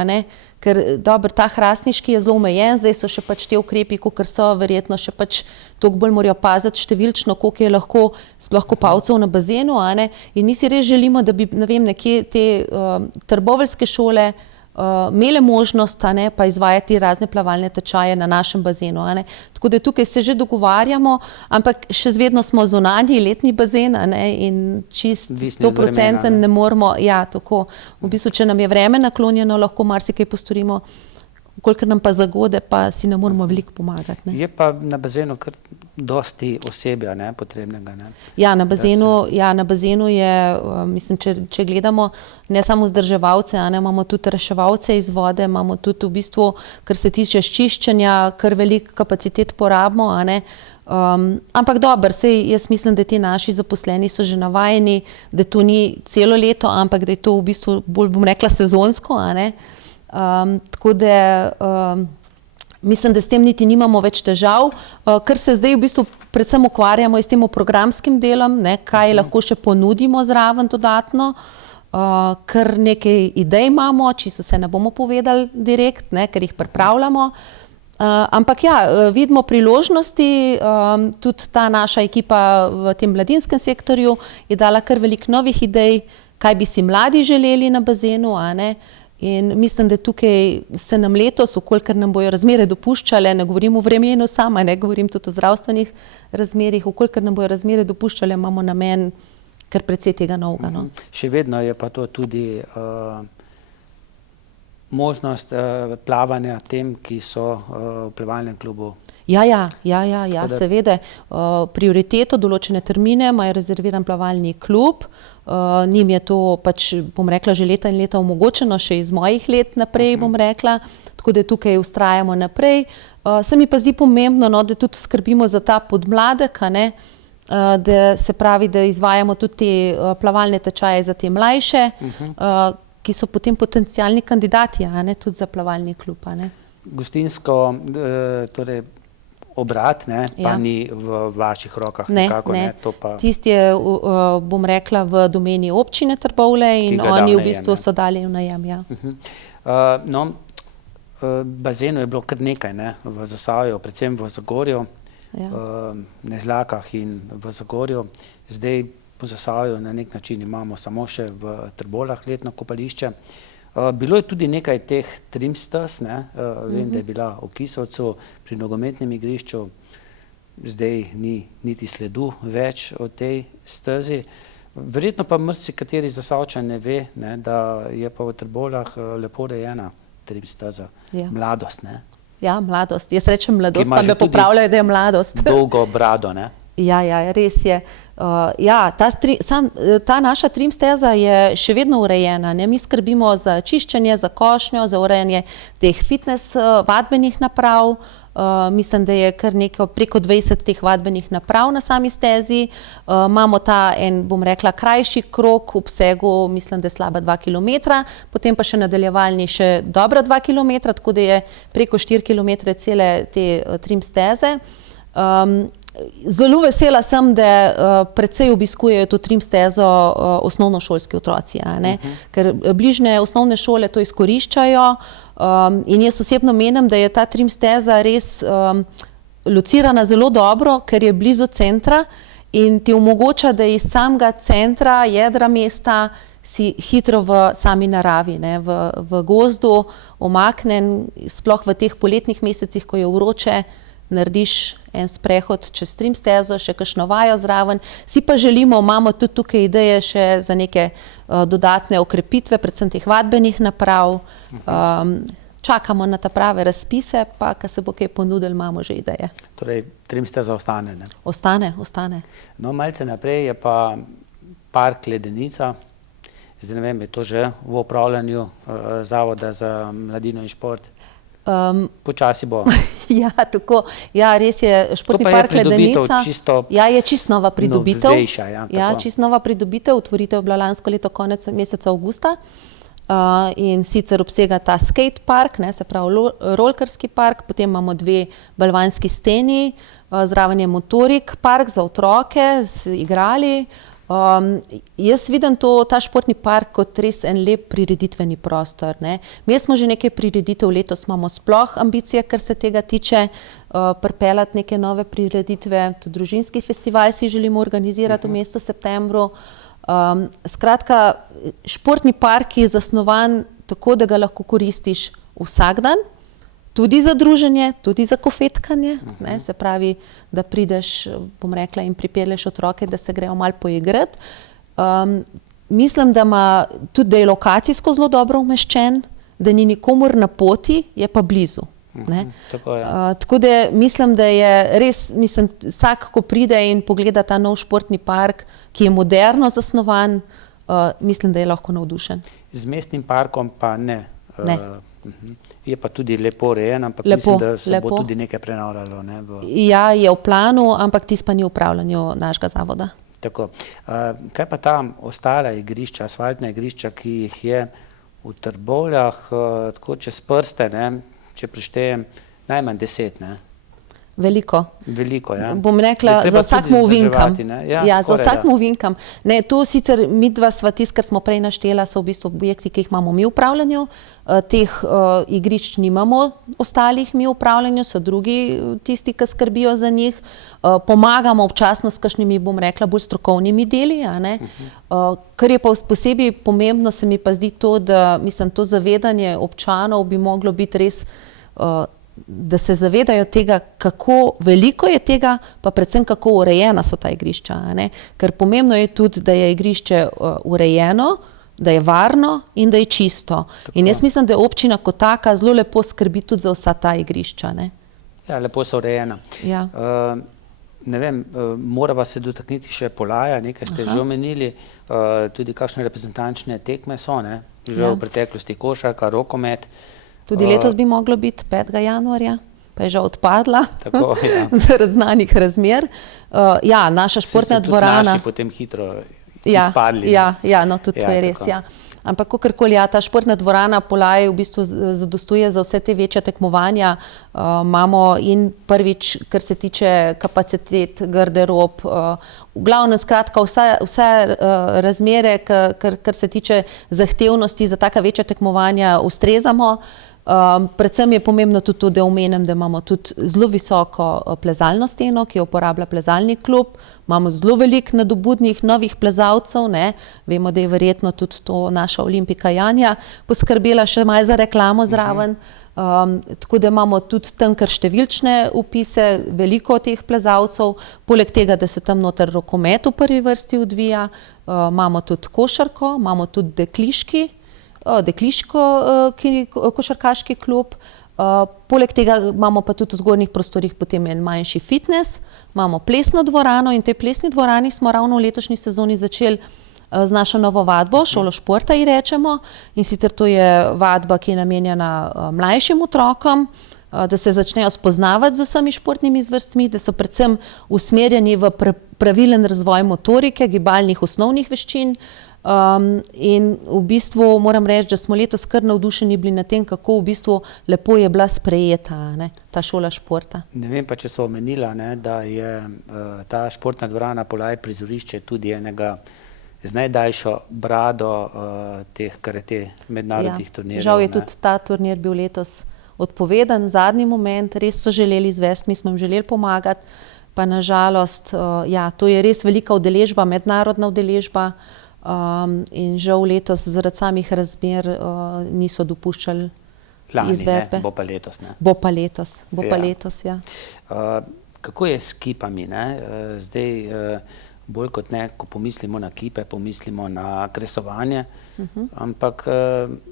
ker dobro, ta hrastniški je zelo omejen, zdaj so še pač te ukrepi, kakor so, verjetno še pač toliko bolj morajo paziti številčno, koliko je lahko kopalcev na bazenu, in mi si res želimo, da bi, ne vem, nekje te trboveljske šole imele možnost, pa izvajati razne plavalne tečaje na našem bazenu. Tako da tukaj se že dogovarjamo, ampak še vedno smo zunanji letni bazen, in čist 100% ne moremo, ja, tako. V bistvu, če nam je vreme naklonjeno, lahko marsikaj postorimo, kolikor nam pa zagode, pa si ne moremo veliko pomagati. Je pa na bazenu kar dosti osebja potrebnega. Ja, na bazenu je, mislim, če gledamo ne samo vzdrževalce, imamo tudi reševalce iz vode, imamo tudi v bistvu, kar se tiče čiščenja, kar veliko kapacitet porabimo, ampak dobro, sej jaz mislim, da ti naši zaposleni so že navajeni, da to ni celo leto, ampak da je to v bistvu bolj, bom rekla, sezonsko, tako da mislim, da s tem niti nimamo več težav. Kar se zdaj v bistvu predvsem ukvarjamo s tem programskim delom, kaj lahko še ponudimo zraven dodatno, kar nekaj idej imamo, čisto se ne bomo povedali direkt, ker jih pripravljamo. Ampak ja, vidimo priložnosti, tudi ta naša ekipa v tem mladinskem sektorju je dala kar veliko novih idej, kaj bi si mladi želeli na bazenu, in mislim, da tukaj se nam letos, kolikor nam bojo razmere dopuščale, ne govorim o vremenu sama, govorim tudi o zdravstvenih razmerih, kolikor nam bojo razmere dopuščale, imamo namen kar precej tega novega. Še vedno je pa to tudi možnost plavanja tem, ki so v plavalnem klubu. Ja, seveda. Prioriteto, določene termine imajo rezerviran plavalni klub. Njim je to pač, bom rekla, že leta in leta omogočeno, še iz mojih let naprej, bom rekla, tako da tukaj vztrajamo naprej. Se mi pa zdi pomembno, da tudi skrbimo za ta podmladek, da se pravi, da izvajamo tudi te plavalne tečaje za te mlajše, ki so potem potencialni kandidati, tudi za plavalni klub. Gostinsko, torej obrat, pa ni v vaših rokah. Ne. Tisti je, bom rekla, v domeni občine Trbovlje in oni v bistvu so dali v najem. No, bazenov je bilo kar nekaj v Zasavju, predvsem v Zagorju, Nezlakah in v Zagorju. Zdaj v Zasavju na nek način imamo samo še v Trbovljah letno kopališče. Bilo je tudi nekaj teh trim stez, vem, da je bila v Kisovcu pri nogometnem igrišču, zdaj ni niti sledu več o tej stezi. Verjetno pa marsikateri Zasavčan ne ve, ne, da je pa v Trbovljah lepo urejena trim steza. Ja. Mladost, ne. Ja, mladost. Jaz rečem mladost, ima pa že me tudi popravljajo, da je mladost. Dolgo brado, ne. Ja, res je. Ja, ta naša trim steza je še vedno urejena, ne. Mi skrbimo za čiščenje, za košnjo, za urejanje teh fitness vadbenih naprav. Mislim, da je kar preko 20 teh vadbenih naprav na sami stezi. Imamo ta bom rekla, krajši krog v obsegu, mislim, da je slaba 2 kilometra, potem pa še nadaljevalni še dobra 2 kilometra, tako da je preko 4 kilometre cele te trim steze. Zelo vesela sem, da precej obiskujejo to trim stezo osnovnošolski otroci, ne? Ker bližnje osnovne šole to izkoriščajo. In jaz osebno menim, da je ta trim steza res locirana zelo dobro, ker je blizu centra in ti omogoča, da iz samega centra, jedra mesta, si hitro v sami naravi, ne, v gozdu omaknen, sploh v teh poletnih mesecih, ko je vroče, narediš en sprehod čez trim stezo, še kakšno vajo zraven. Si pa želimo, imamo tudi tukaj ideje še za neke dodatne okrepitve, predvsem teh vadbenih naprav. Čakamo na ta prave razpise, pa ko se bo kaj ponudilo, imamo že ideje. Torej, trim steza ostane, ne. Ostane. No, malce naprej je pa park Ledenica. Zdaj ne vem, je to že v upravljanju Zavoda za mladino in šport? Počasi bo. Ja, tako. Ja, res je, športni park Ledenica. Ja, je čisto nova pridobitev. Novejša, ja, čisto nova pridobitev. Otvoritev je bila lansko leto konec meseca avgusta. In sicer obsega ta skate park, ne, se pravi rolkarski park, potem imamo 2 balvanski steni, zraven je motorik park za otroke z igrali. Jaz vidim ta športni park kot res en lep prireditveni prostor, ne. Mi smo že nekaj prireditev, letos imamo sploh ambicije, kar se tega tiče, pripeljati neke nove prireditve, tudi družinski festival si želimo organizirati v mesecu septembru. Skratka, športni park je zasnovan tako, da ga lahko koristiš vsak dan, tudi za druženje, tudi za kofetkanje, ne, se pravi, da prideš, bom rekla, in pripelješ otroke, da se grejo malo poigrati. Mislim, da je lokacijsko zelo dobro umeščen, da ni nikomur na poti, je pa blizu. Ne. Tako da mislim, da je res, vsak, ko pride in pogleda ta nov športni park, ki je moderno zasnovan, mislim, da je lahko navdušen. Z mestnim parkom pa ne. Ne. Je pa tudi lepo urejen, ampak mislim, da se bo tudi nekaj prenavljalo. Ne, Ja, je v planu, ampak tisto pa ni v upravljanju našega zavoda. Tako. Kaj pa tam ostala igrišča, asfaltna igrišča, ki jih je v Trbovljah, tako čez prste, ne, če preštejem, najmanj 10, ne? Veliko, ja. Bom rekla, za vsakmu ovinkam. Za vsakmu ovinkam. Ne, to sicer midva sva tisto, kar smo prej naštela, so v bistvu objekti, ki jih imamo mi v upravljanju. Teh igrišč nimamo ostalih mi v upravljanju, so drugi tisti, ki skrbijo za njih. Pomagamo občasno s kakšnimi, bom rekla, bolj strokovnimi deli, a ne. Kar je pa posebej pomembno, se mi pa zdi to, da to zavedanje občanov bi moglo biti res, da se zavedajo tega, kako veliko je tega, pa predvsem kako urejena so ta igrišča, ne? Ker pomembno je tudi, da je igrišče urejeno, da je varno in da je čisto. Tako. In jaz mislim, da je občina kot taka zelo lepo skrbi tudi za vsa ta igrišča, ne? Ja, lepo so urejena. Ja. Ne vem, morava se dotakniti še Polaja, nekaj ste že omenili, tudi kakšne reprezentančne tekme so, ne? Že v preteklosti košarka, rokomet. Tudi letos bi moglo biti 5. januarja, pa je že odpadla. Tako, ja. Zaradi znanih razmer. Ja, naša športna dvorana. Naši potem hitro izpadli. Ja, no tudi to je res, ja. Ampak kakorkoli, ja, ta športna dvorana Polaj v bistvu zadostuje za vse te večje tekmovanja. Imamo in prvič, kar se tiče kapacitet, garderob, v glavnem skratka vse razmere, kar se tiče zahtevnosti za taka večja tekmovanja, ustrezamo. Predvsem je pomembno tudi to, da omenim, da imamo tudi zelo visoko plezalno steno, ki jo uporablja plezalni klub. Imamo zelo veliko nadobudnih novih plezalcev, ne. Vemo, da je verjetno tudi to naša Olimpika Janja poskrbela še malo za reklamo zraven. Tako da imamo tudi tam kar številčne vpise, veliko teh plezalcev, poleg tega, da se tam noter rokomet v prvi vrsti odvija, imamo tudi košarko, imamo tudi košarkaški klub, poleg tega imamo pa tudi v zgornjih prostorih potem en manjši fitness, imamo plesno dvorano in v tej plesni dvorani smo ravno v letošnji sezoni začeli z našo novo vadbo, šolo športa ji rečemo, in sicer to je vadba, ki je namenjena mlajšim otrokom, da se začnejo spoznavati z vsemi športnimi zvrstmi, da so predvsem usmerjeni v pravilen razvoj motorike, gibalnih osnovnih veščin, in v bistvu moram reči, da smo letos kar navdušeni bili nad tem, kako v bistvu lepo je bila sprejeta, ne, ta šola športa. Ne vem pa, če so omenila, ne, da je ta športna dvorana Polaj prizorišče tudi enega z najdaljšo brado teh karate mednarodnih turnirjev. Žal je tudi ta turnir bil letos odpovedan, zadnji moment, res so želeli izvesti, mi smo jim želeli pomagati, pa na žalost, to je res velika udeležba, mednarodna udeležba, in žal letos zaradi samih razmer niso dopuščali izvedbe. Lani, ne, bo pa letos, ne? Bo pa letos, ja. Kako je s kipami, ne? Zdaj, bolj kot ne, ko pomislimo na kipe, pomislimo na kresovanje, ampak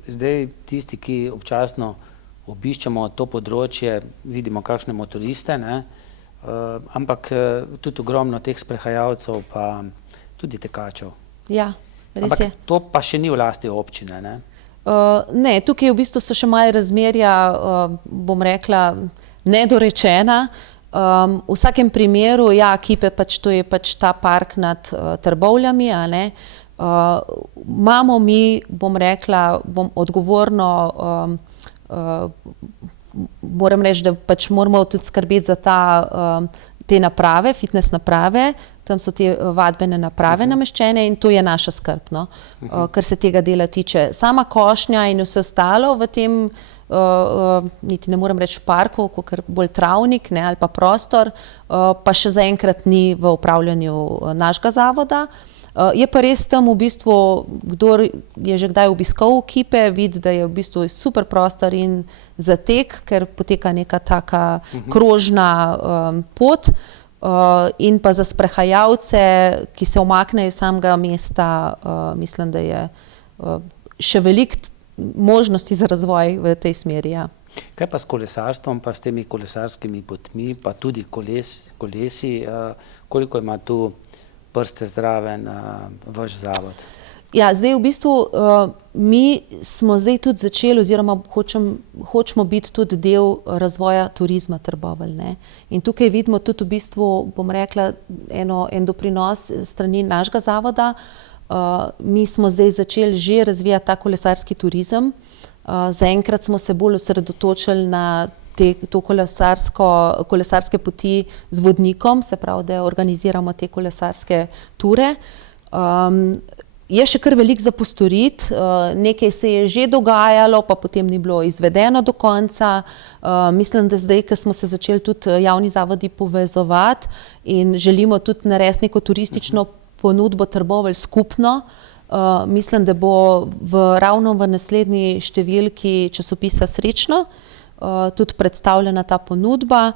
zdaj tisti, ki občasno obiščemo to področje, vidimo kakšne motoriste, ne? Ampak tudi ogromno teh sprehajalcev, pa tudi tekačev. Ja, res je. Ampak to pa še ni v lasti občine, ne? Ne, tukaj v bistvu so še malo razmerja, bom rekla, nedorečena. V vsakem primeru, kipe pač, to je pač ta park nad Trbovljami, a ne. Imamo mi, bom rekla, odgovorno, moram reči, da pač moramo tudi skrbeti za te naprave, fitness naprave, tam so te vadbene naprave nameščene in to je naša skrb, no, kar se tega dela tiče. Sama košnja in vse ostalo v tem, niti ne morem reči parku, kakor bolj travnik, ne, ali pa prostor, pa še zaenkrat ni v upravljanju našega zavoda. Je pa res tam v bistvu, kdor je že kdaj obiskal kipe, vidi, da je v bistvu super prostor in za tek, ker poteka neka taka krožna pot, in pa za sprehajalce, ki se umaknejo iz samega mesta, mislim, da je še veliko možnosti za razvoj v tej smeri, ja. Kaj pa s kolesarstvom, pa s temi kolesarskimi potmi, pa tudi kolesi, koliko ima tu prste zraven vaš zavod? Ja, zdaj v bistvu mi smo zdaj tudi začeli oziroma hočemo biti tudi del razvoja turizma Trbovelj, ne. In tukaj vidimo tudi v bistvu, bom rekla, en doprinos strani našega zavoda. Mi smo zdaj začeli že razvijati ta kolesarski turizem. Zaenkrat smo se bolj osredotočili na to kolesarske poti z vodnikom, se pravi, da organiziramo te kolesarske ture. Je še kar veliko za postoriti, nekaj se je že dogajalo, pa potem ni bilo izvedeno do konca. Mislim, da zdaj, ko smo se začeli tudi javni zavodi povezovati in želimo tudi narediti neko turistično ponudbo Trbovelj skupno, mislim, da bo ravno v naslednji številki časopisa Srečno tudi predstavljena ta ponudba,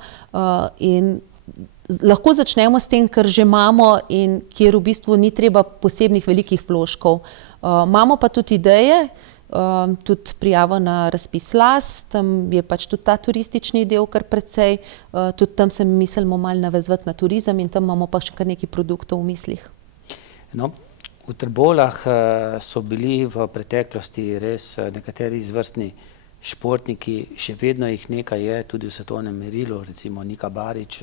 in lahko začnemo s tem, kar že imamo in kjer v bistvu ni treba posebnih velikih vložkov. Imamo pa tudi ideje, tudi prijavo na razpis Las, tam je pač tudi ta turistični del kar precej, tudi tam se mislimo malo navezovati na turizem in tam imamo pa še kar nekaj produktov v mislih. No, v Trbovljah so bili v preteklosti res nekateri izvrstni športniki, še vedno jih nekaj je, tudi v svetovnem merilu, recimo Nika Barič,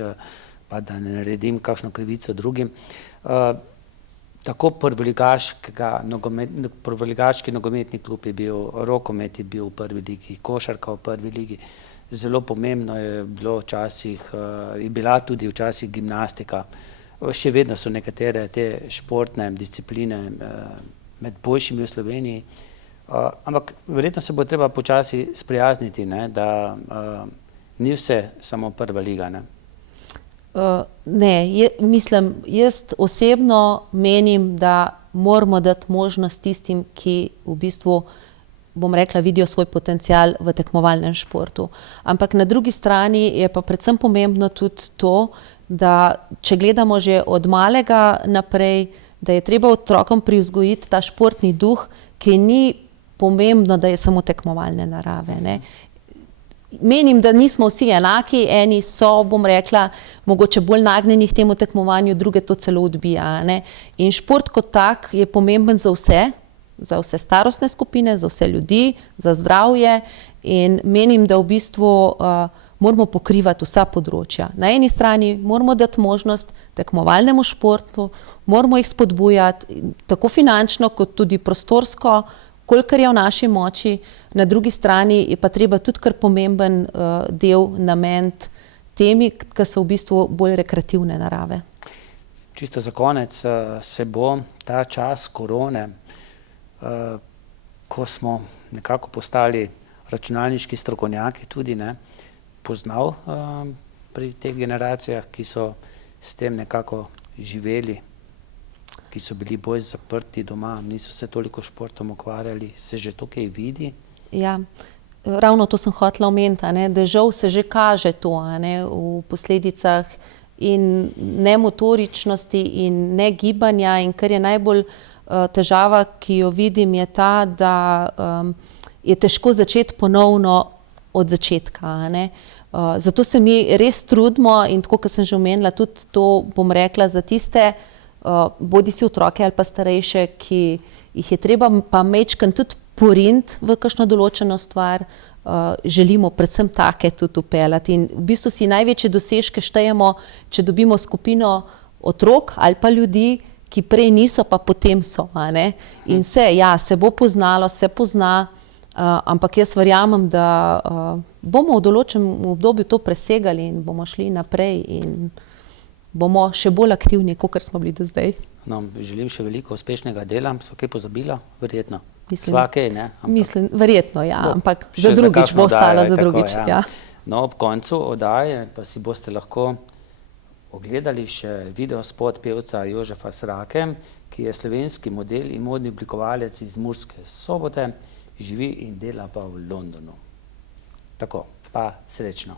pa da ne naredim kakšno krivico drugim. Tako prvoligaški nogometni klub je bil, rokomet je bil v prvi ligi, košarka v prvi ligi. Zelo pomembno je bilo včasih, je bila tudi včasih gimnastika. Še vedno so nekatere te športne discipline med boljšimi v Sloveniji, ampak verjetno se bo treba počasi sprijazniti, ne, da ni vse samo prva liga, ne? Ne, mislim, jaz osebno menim, da moramo dati možnost tistim, ki v bistvu bom rekla, vidijo svoj potencial v tekmovalnem športu. Ampak na drugi strani je pa predvsem pomembno tudi to, da če gledamo že od malega naprej, da je treba otrokom privzgojiti ta športni duh, ki ni pomembno, da je samo tekmovalne narave, ne. Menim, da nismo vsi enaki, eni so, bom rekla, mogoče bolj nagnjeni k temu tekmovanju, druge to celo odbija, ne. In šport kot tak je pomemben za vse starostne skupine, za vse ljudi, za zdravje in menim, da v bistvu moramo pokrivati vsa področja. Na eni strani moramo dati možnost tekmovalnemu športu, moramo jih spodbujati tako finančno kot tudi prostorsko, kolikor je v naši moči, na drugi strani je pa treba tudi kar pomemben del nameniti temi, ki so v bistvu bolj rekreativne narave. Čisto za konec, se bo ta čas korone, ko smo nekako postali računalniški strokovnjaki tudi, ne, poznal pri teh generacijah, ki so s tem nekako živeli, ki so bili bolj zaprti doma, niso se toliko športom ukvarjali, se že to kaj vidi? Ja, ravno to sem hotela omeniti, a ne, da žal se že kaže to, a ne, v posledicah in nemotoričnosti in negibanja in kar je najbolj težava, ki jo vidim, je ta, da je težko začeti ponovno od začetka, a ne. Zato se mi res trudimo in tako, kot sem že omenila, tudi to bom rekla za tiste, bodisi otroke ali pa starejše, ki jih je treba pa majčkeno tudi poriniti v kakšno določeno stvar, želimo predvsem take tudi vpeljati in v bistvu si največje dosežke štejemo, če dobimo skupino otrok ali pa ljudi, ki prej niso, pa potem so, a ne. In se bo poznalo, se pozna, ampak jaz verjamem, da bomo v določenem obdobju to presegali in bomo šli naprej in bomo še bolj aktivni, kakor smo bili do zdaj. No, želim še veliko uspešnega dela, smo kaj pozabila? Verjetno. Mislim, Sva kaj, ne? Mislim, verjetno, ja, ampak še za drugič kakšno bo ostalo, oddajo, za tako, drugič, ja. No, ob koncu oddaje pa si boste lahko ogledali še videospot pevca Jožefa Srake, ki je slovenski model in modni oblikovalec iz Murske Sobote, živi in dela pa v Londonu. Tako, pa srečno.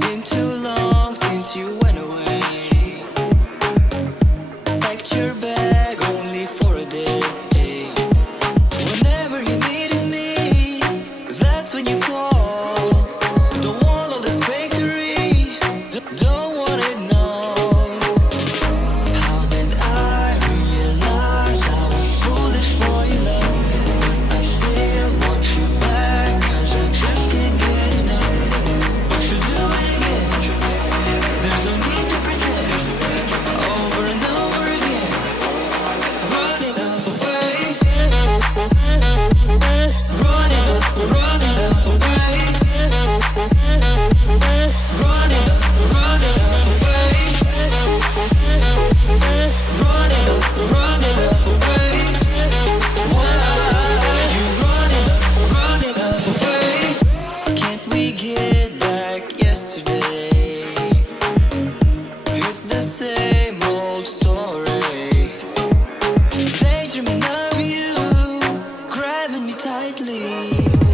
Been too long since you went away. Packed your bag only for a day. Whenever you needed me, that's when you call. Don't want all this fakery, don't want it, no. How did I realize I was foolish for your love? But I still want you back, 'cause I just can't get enough. But you'll do it again. There's no need to pretend. Over and over again. Running away. Running away. Running away. Running away. Why are you running away? Can't we get back yesterday? It's the same old story. Daydreaming of you, grabbing me tightly.